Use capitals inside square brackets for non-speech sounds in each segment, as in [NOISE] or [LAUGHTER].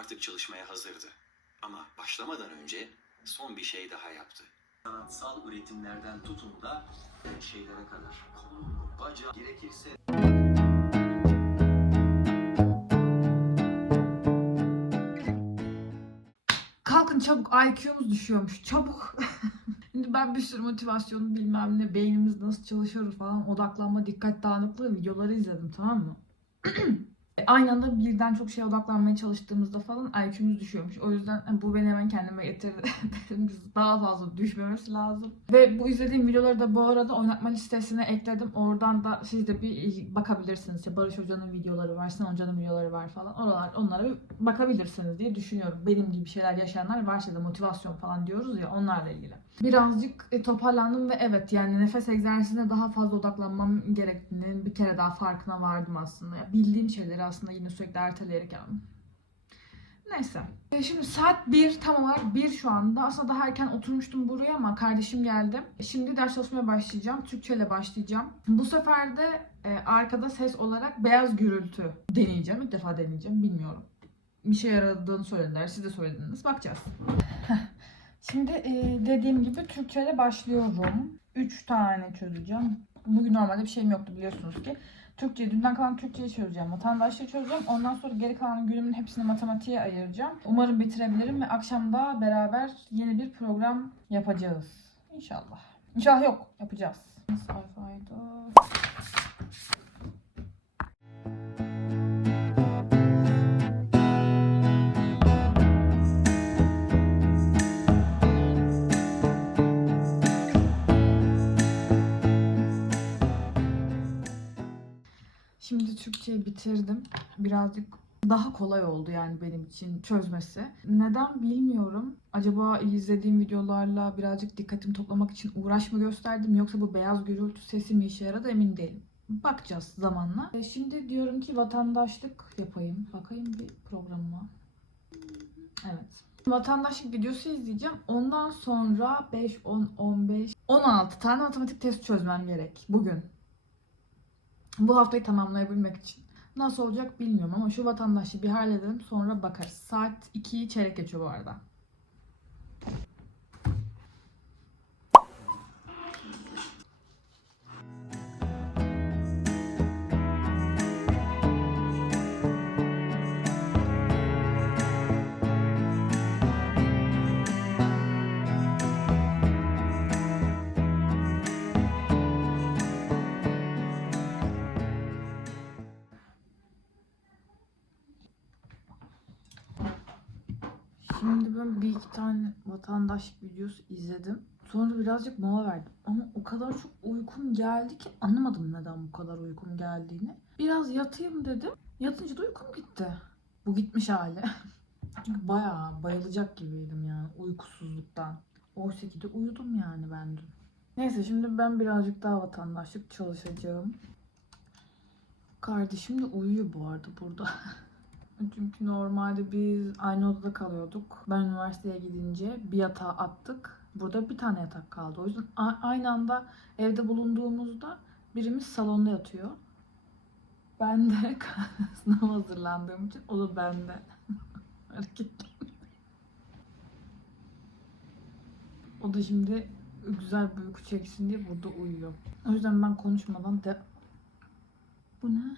artık çalışmaya hazırdı. Ama başlamadan önce son bir şey daha yaptı. Sanatsal üretimlerden tutun da şeylere kadar. Kolu, bacağı gerekirse Kalkın çabuk IQ'muz düşüyormuş çabuk. [LAUGHS] Şimdi ben bir sürü motivasyonu bilmem ne beynimiz nasıl çalışıyor falan odaklanma dikkat dağınıklığı videoları izledim tamam mı? [CLEARS THROAT] Aynı anda birden çok şeye odaklanmaya çalıştığımızda falan IQ'muz düşüyormuş. O yüzden hani bu beni hemen kendime getirdi. [LAUGHS] Daha fazla düşmemesi lazım. Ve bu izlediğim videoları da bu arada oynatma listesine ekledim. Oradan da siz de bir bakabilirsiniz. İşte Barış Hoca'nın videoları var, Sinan Hoca'nın videoları var falan. Oralar, onlara bir bakabilirsiniz diye düşünüyorum. Benim gibi şeyler yaşayanlar varsa da motivasyon falan diyoruz ya onlarla ilgili. Birazcık e, toparlandım ve evet yani nefes egzersizine daha fazla odaklanmam gerektiğinin bir kere daha farkına vardım aslında. Bildiğim şeyleri aslında yine sürekli erteleyerek yaptım. Neyse. E, Şimdi saat 1 tam olarak 1 şu anda. Aslında daha erken oturmuştum buraya ama kardeşim geldi. Şimdi ders çalışmaya başlayacağım. Türkçe ile başlayacağım. Bu sefer de e, arkada ses olarak beyaz gürültü deneyeceğim. İlk defa deneyeceğim. Bilmiyorum. Bir şey yaradığını söylediler. Siz de söylediniz. Bakacağız. [LAUGHS] Şimdi e, dediğim gibi Türkçe ile başlıyorum. 3 tane çözeceğim. Bugün normalde bir şeyim yoktu biliyorsunuz ki. Türkçe, dünden kalan Türkçeyi çözeceğim. Vatandaşlığı çözeceğim. Ondan sonra geri kalan günümün hepsini matematiğe ayıracağım. Umarım bitirebilirim ve akşam da beraber yeni bir program yapacağız. İnşallah. İnşallah yok. Yapacağız. Sayfaydı. Bitirdim. Birazcık daha kolay oldu yani benim için çözmesi. Neden bilmiyorum. Acaba izlediğim videolarla birazcık dikkatimi toplamak için uğraş mı gösterdim yoksa bu beyaz gürültü sesi mi işe yaradı emin değilim. Bakacağız zamanla. E, Şimdi diyorum ki vatandaşlık yapayım. Bakayım bir programıma. Evet. Vatandaşlık videosu izleyeceğim. Ondan sonra 5, 10, 15, 16 tane matematik test çözmem gerek bugün. Bu haftayı tamamlayabilmek için. Nasıl olacak bilmiyorum ama şu vatandaşı bir halledelim sonra bakarız. Saat 2'yi çeyrek geçiyor bu arada. Şimdi ben bir iki tane vatandaşlık videosu izledim. Sonra birazcık mola verdim. Ama o kadar çok uykum geldi ki anlamadım neden bu kadar uykum geldiğini. Biraz yatayım dedim. Yatınca da uykum gitti. Bu gitmiş hali. [LAUGHS] Çünkü bayağı bayılacak gibiydim yani uykusuzluktan. Oysa ki de uyudum yani ben dün. Neyse şimdi ben birazcık daha vatandaşlık çalışacağım. Kardeşim de uyuyor bu arada burada. [LAUGHS] Çünkü normalde biz aynı odada kalıyorduk. Ben üniversiteye gidince bir yatağa attık. Burada bir tane yatak kaldı. O yüzden aynı anda evde bulunduğumuzda birimiz salonda yatıyor. Ben de [LAUGHS] sınav hazırlandığım için o da bende. [LAUGHS] Hareketli. O da şimdi güzel bir uyku çeksin diye burada uyuyor. O yüzden ben konuşmadan de... Bu ne?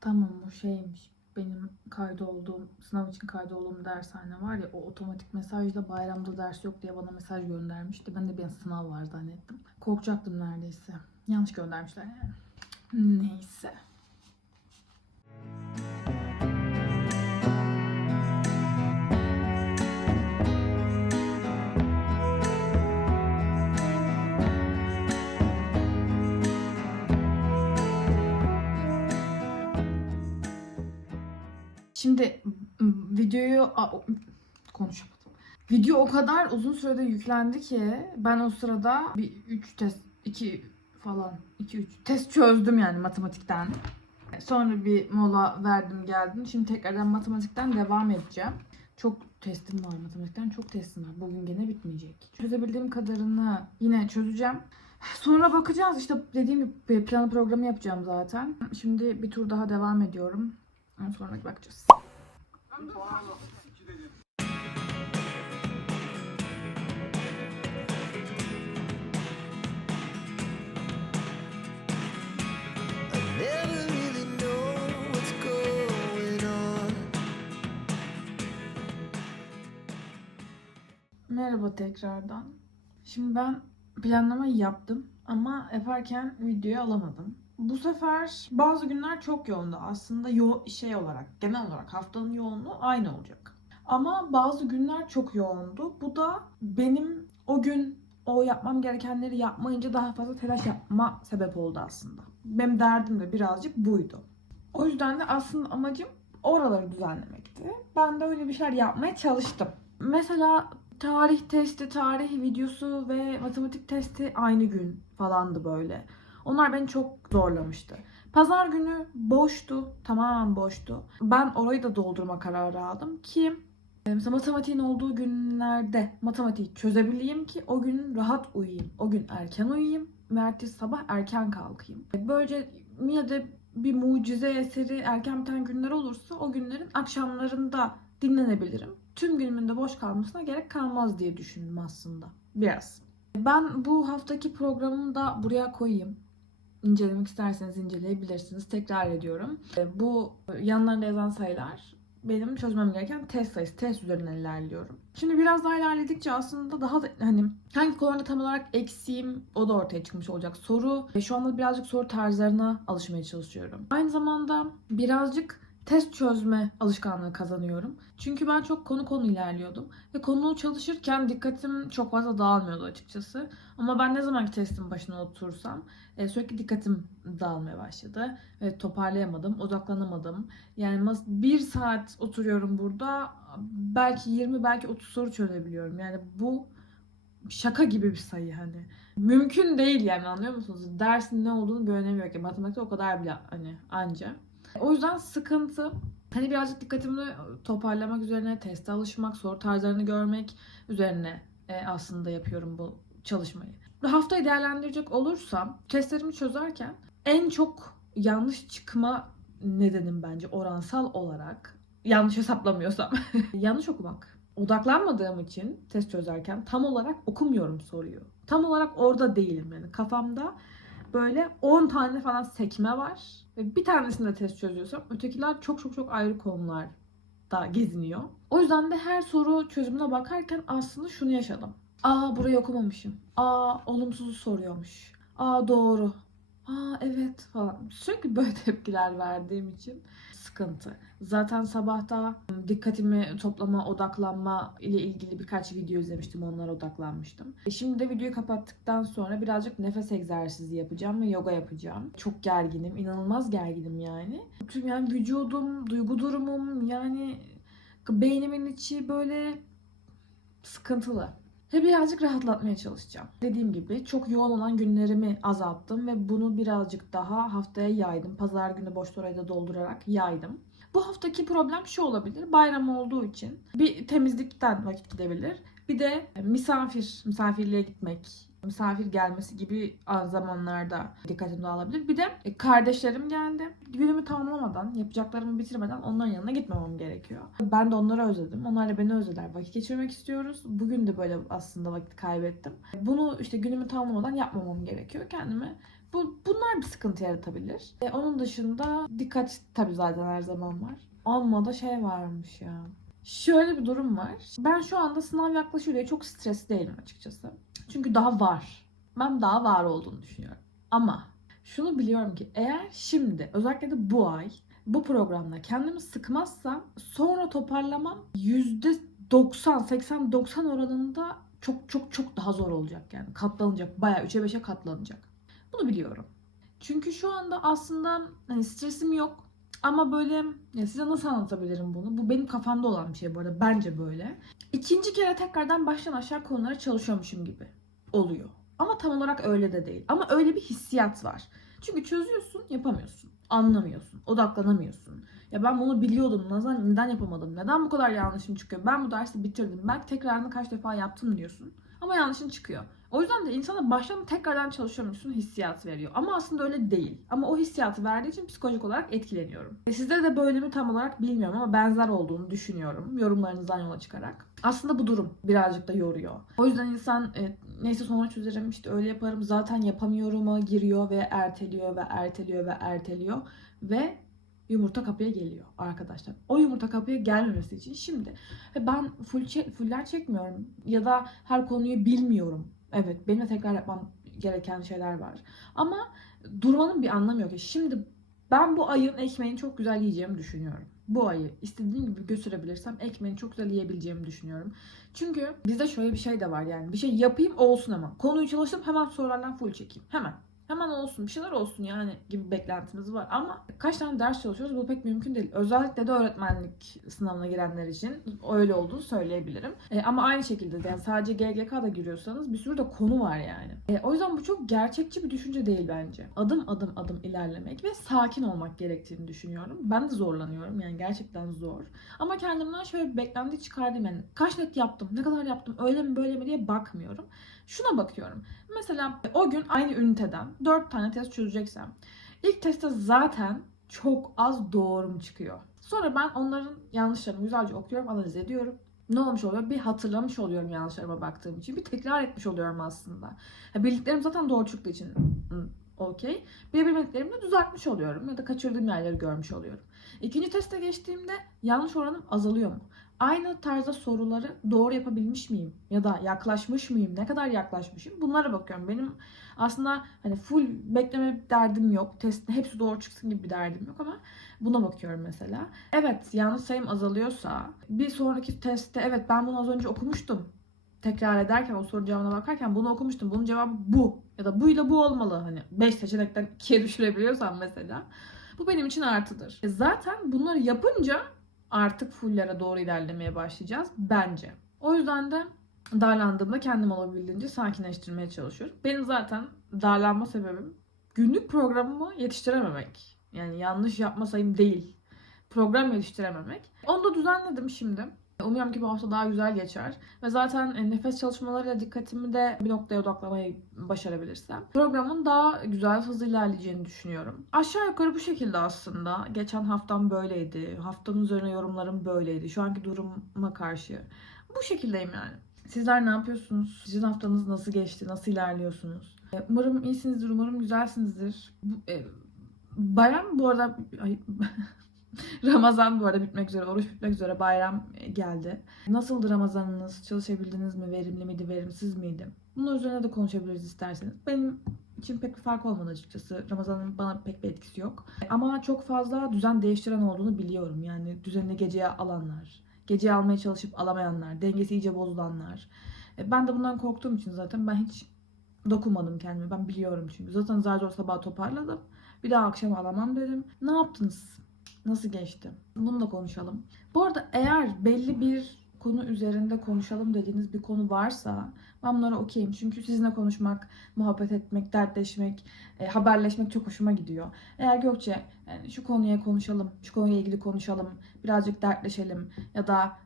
Tamam o şeymiş. Benim kaydı olduğum, sınav için kaydı olduğum dershane var ya o otomatik mesajla bayramda ders yok diye bana mesaj göndermişti. Ben de bir sınav var zannettim. Korkacaktım neredeyse. Yanlış göndermişler yani. Neyse. Şimdi videoyu konuşamadım. Video o kadar uzun sürede yüklendi ki ben o sırada bir 3 test 2 falan 2 3 test çözdüm yani matematikten. Sonra bir mola verdim geldim. Şimdi tekrardan matematikten devam edeceğim. Çok testim var matematikten çok testim var. Bugün gene bitmeyecek. Çözebildiğim kadarını yine çözeceğim. Sonra bakacağız işte dediğim gibi planı programı yapacağım zaten. Şimdi bir tur daha devam ediyorum. Ondan sonra bakacağız. I never really know what's going on. Merhaba tekrardan. Şimdi ben planlamayı yaptım ama yaparken videoyu alamadım. Bu sefer bazı günler çok yoğundu. Aslında yo şey olarak, genel olarak haftanın yoğunluğu aynı olacak. Ama bazı günler çok yoğundu. Bu da benim o gün o yapmam gerekenleri yapmayınca daha fazla telaş yapma sebep oldu aslında. Benim derdim de birazcık buydu. O yüzden de aslında amacım oraları düzenlemekti. Ben de öyle bir şeyler yapmaya çalıştım. Mesela tarih testi, tarih videosu ve matematik testi aynı gün falandı böyle. Onlar beni çok zorlamıştı. Pazar günü boştu, tamamen boştu. Ben orayı da doldurma kararı aldım ki e, mesela matematiğin olduğu günlerde matematiği çözebileyim ki o gün rahat uyuyayım. O gün erken uyuyayım ve ertesi sabah erken kalkayım. E, Böylece yine bir mucize eseri erken biten günler olursa o günlerin akşamlarında dinlenebilirim. Tüm günümün de boş kalmasına gerek kalmaz diye düşündüm aslında. Biraz. Ben bu haftaki programımı da buraya koyayım. İncelemek isterseniz inceleyebilirsiniz. Tekrar ediyorum. E, Bu yanlarında yazan sayılar benim çözmem gereken test sayısı. Test üzerinden ilerliyorum. Şimdi biraz daha ilerledikçe aslında daha da hani hangi konuda tam olarak eksiğim o da ortaya çıkmış olacak. Soru ve şu anda birazcık soru tarzlarına alışmaya çalışıyorum. Aynı zamanda birazcık test çözme alışkanlığı kazanıyorum. Çünkü ben çok konu konu ilerliyordum. Ve konu çalışırken dikkatim çok fazla dağılmıyordu açıkçası. Ama ben ne zaman ki testin başına otursam e, sürekli dikkatim dağılmaya başladı. Ve toparlayamadım, odaklanamadım. Yani bir saat oturuyorum burada. Belki 20, belki 30 soru çözebiliyorum. Yani bu şaka gibi bir sayı hani. Mümkün değil yani anlıyor musunuz? Dersin ne olduğunu bir önemi yok. Yani matematikte o kadar bile hani anca. O yüzden sıkıntı. Hani birazcık dikkatimi toparlamak üzerine, teste alışmak, soru tarzlarını görmek üzerine e, aslında yapıyorum bu çalışmayı. Haftayı değerlendirecek olursam testlerimi çözerken en çok yanlış çıkma nedenim bence oransal olarak yanlış hesaplamıyorsam [LAUGHS] yanlış okumak. Odaklanmadığım için test çözerken tam olarak okumuyorum soruyu. Tam olarak orada değilim yani kafamda böyle 10 tane falan sekme var. Ve bir tanesinde test çözüyorsam ötekiler çok çok çok ayrı konularda geziniyor. O yüzden de her soru çözümüne bakarken aslında şunu yaşadım. Aa burayı okumamışım. Aa olumsuzu soruyormuş. Aa doğru. Aa evet falan. Sürekli böyle [LAUGHS] tepkiler verdiğim için sıkıntı. Zaten sabahta dikkatimi toplama, odaklanma ile ilgili birkaç video izlemiştim. Onlara odaklanmıştım. E, Şimdi de videoyu kapattıktan sonra birazcık nefes egzersizi yapacağım ve yoga yapacağım. Çok gerginim. inanılmaz gerginim yani. Tüm yani vücudum, duygu durumum yani beynimin içi böyle sıkıntılı. Ve birazcık rahatlatmaya çalışacağım. Dediğim gibi çok yoğun olan günlerimi azalttım ve bunu birazcık daha haftaya yaydım. Pazar günü boş orayı da doldurarak yaydım. Bu haftaki problem şu olabilir. Bayram olduğu için bir temizlikten vakit gidebilir. Bir de misafir, misafirliğe gitmek, misafir gelmesi gibi zamanlarda dikkatim dağılabilir. Bir de e, kardeşlerim geldi. Günümü tamamlamadan, yapacaklarımı bitirmeden onların yanına gitmemem gerekiyor. Ben de onları özledim. Onlar da beni özlediler. Vakit geçirmek istiyoruz. Bugün de böyle aslında vakit kaybettim. Bunu işte günümü tamamlamadan yapmamam gerekiyor. Kendime bu, bunlar bir sıkıntı yaratabilir. E, onun dışında dikkat tabii zaten her zaman var. Amma şey varmış ya. Şöyle bir durum var. Ben şu anda sınav yaklaşıyor diye çok stresli değilim açıkçası. Çünkü daha var. Ben daha var olduğunu düşünüyorum. Ama şunu biliyorum ki eğer şimdi özellikle de bu ay bu programda kendimi sıkmazsam sonra toparlamam %90, 80, 90 oranında çok çok çok daha zor olacak yani. Katlanacak. Bayağı 3'e 5'e katlanacak. Bunu biliyorum. Çünkü şu anda aslında hani stresim yok. Ama böyle ya size nasıl anlatabilirim bunu? Bu benim kafamda olan bir şey bu arada. Bence böyle. İkinci kere tekrardan baştan aşağı konulara çalışıyormuşum gibi oluyor. Ama tam olarak öyle de değil. Ama öyle bir hissiyat var. Çünkü çözüyorsun, yapamıyorsun. Anlamıyorsun, odaklanamıyorsun. Ya ben bunu biliyordum. Neden, yapamadım? Neden bu kadar yanlışım çıkıyor? Ben bu dersi bitirdim. Belki tekrarını kaç defa yaptım diyorsun. Ama yanlışın çıkıyor. O yüzden de insana baştan tekrardan çalışıyormuşsun hissiyatı veriyor. Ama aslında öyle değil. Ama o hissiyatı verdiği için psikolojik olarak etkileniyorum. E sizde de böyle mi tam olarak bilmiyorum ama benzer olduğunu düşünüyorum. Yorumlarınızdan yola çıkarak. Aslında bu durum birazcık da yoruyor. O yüzden insan e, neyse sonra çözerim işte öyle yaparım zaten yapamıyorum'a giriyor ve erteliyor ve erteliyor ve erteliyor. Ve yumurta kapıya geliyor arkadaşlar. O yumurta kapıya gelmemesi için şimdi e, ben full çek, fuller çekmiyorum ya da her konuyu bilmiyorum. Evet benim de tekrar yapmam gereken şeyler var. Ama durmanın bir anlamı yok. Şimdi ben bu ayın ekmeğini çok güzel yiyeceğimi düşünüyorum. Bu ayı istediğim gibi götürebilirsem ekmeğini çok güzel yiyebileceğimi düşünüyorum. Çünkü bizde şöyle bir şey de var yani. Bir şey yapayım olsun ama. Konuyu çalıştım hemen sorulardan full çekeyim. Hemen. Hemen olsun bir şeyler olsun yani gibi beklentimiz var. Ama kaç tane ders çalışıyoruz bu pek mümkün değil. Özellikle de öğretmenlik sınavına girenler için öyle olduğunu söyleyebilirim. E, ama aynı şekilde de yani sadece GGK'da giriyorsanız bir sürü de konu var yani. E, o yüzden bu çok gerçekçi bir düşünce değil bence. Adım adım adım ilerlemek ve sakin olmak gerektiğini düşünüyorum. Ben de zorlanıyorum yani gerçekten zor. Ama kendimden şöyle bir beklenti çıkardım yani. Kaç net yaptım, ne kadar yaptım, öyle mi böyle mi diye bakmıyorum. Şuna bakıyorum. Mesela o gün aynı üniteden 4 tane test çözeceksem ilk testte zaten çok az doğrum çıkıyor. Sonra ben onların yanlışlarını güzelce okuyorum, analiz ediyorum. Ne olmuş oluyor? Bir hatırlamış oluyorum yanlışlarıma baktığım için. Bir tekrar etmiş oluyorum aslında. Ya bildiklerim zaten doğru çıktığı için okey. Bir bilmediklerimi de düzeltmiş oluyorum. Ya da kaçırdığım yerleri görmüş oluyorum. İkinci teste geçtiğimde yanlış oranım azalıyor mu? Aynı tarzda soruları doğru yapabilmiş miyim? Ya da yaklaşmış mıyım? Ne kadar yaklaşmışım? Bunlara bakıyorum. Benim aslında hani full bekleme derdim yok. Testin hepsi doğru çıksın gibi bir derdim yok ama buna bakıyorum mesela. Evet yanlış sayım azalıyorsa bir sonraki testte evet ben bunu az önce okumuştum. Tekrar ederken o soru cevabına bakarken bunu okumuştum. Bunun cevabı bu. Ya da buyla bu olmalı. Hani 5 seçenekten [LAUGHS] 2'ye düşürebiliyorsam mesela. Bu benim için artıdır. E zaten bunları yapınca artık fullere doğru ilerlemeye başlayacağız bence. O yüzden de darlandığımda kendim olabildiğince sakinleştirmeye çalışıyorum. Benim zaten darlanma sebebim günlük programımı yetiştirememek. Yani yanlış yapma sayım değil. Program yetiştirememek. Onu da düzenledim şimdi. Umuyorum ki bu hafta daha güzel geçer. Ve zaten e, nefes çalışmalarıyla dikkatimi de bir noktaya odaklamayı başarabilirsem programın daha güzel, hızlı ilerleyeceğini düşünüyorum. Aşağı yukarı bu şekilde aslında. Geçen haftam böyleydi. Haftanın üzerine yorumlarım böyleydi. Şu anki duruma karşı. Bu şekildeyim yani. Sizler ne yapıyorsunuz? Sizin haftanız nasıl geçti? Nasıl ilerliyorsunuz? E, Umarım iyisinizdir, umarım güzelsinizdir. E, bayram bu arada... Ay, [LAUGHS] [LAUGHS] Ramazan bu arada bitmek üzere, oruç bitmek üzere bayram geldi. Nasıldı Ramazanınız? Çalışabildiniz mi? Verimli miydi, verimsiz miydi? Bunun üzerine de konuşabiliriz isterseniz. Benim için pek bir fark olmadı açıkçası. Ramazan'ın bana pek bir etkisi yok. Ama çok fazla düzen değiştiren olduğunu biliyorum. Yani düzenini geceye alanlar, geceye almaya çalışıp alamayanlar, dengesi iyice bozulanlar. E, Ben de bundan korktuğum için zaten ben hiç dokunmadım kendime. Ben biliyorum çünkü. Zaten zar zor sabah toparladım. Bir daha akşam alamam dedim. Ne yaptınız? Nasıl geçti? Bunu da konuşalım. Bu arada eğer belli bir konu üzerinde konuşalım dediğiniz bir konu varsa ben bunlara okeyim. Çünkü sizinle konuşmak, muhabbet etmek, dertleşmek, e, haberleşmek çok hoşuma gidiyor. Eğer Gökçe yani şu konuya konuşalım, şu konuyla ilgili konuşalım, birazcık dertleşelim ya da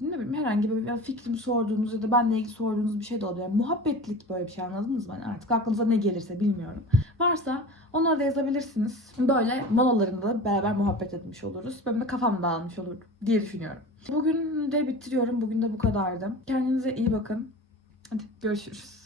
ne bileyim herhangi bir fikrimi sorduğunuz ya da benle ilgili sorduğunuz bir şey de oluyor. Yani muhabbetlik böyle bir şey anladınız mı? Yani artık aklınıza ne gelirse bilmiyorum. Varsa onları da yazabilirsiniz. Böyle molalarında da beraber muhabbet etmiş oluruz. Benim de kafam dağılmış olur diye düşünüyorum. Bugün de bitiriyorum. Bugün de bu kadardı. Kendinize iyi bakın. Hadi görüşürüz.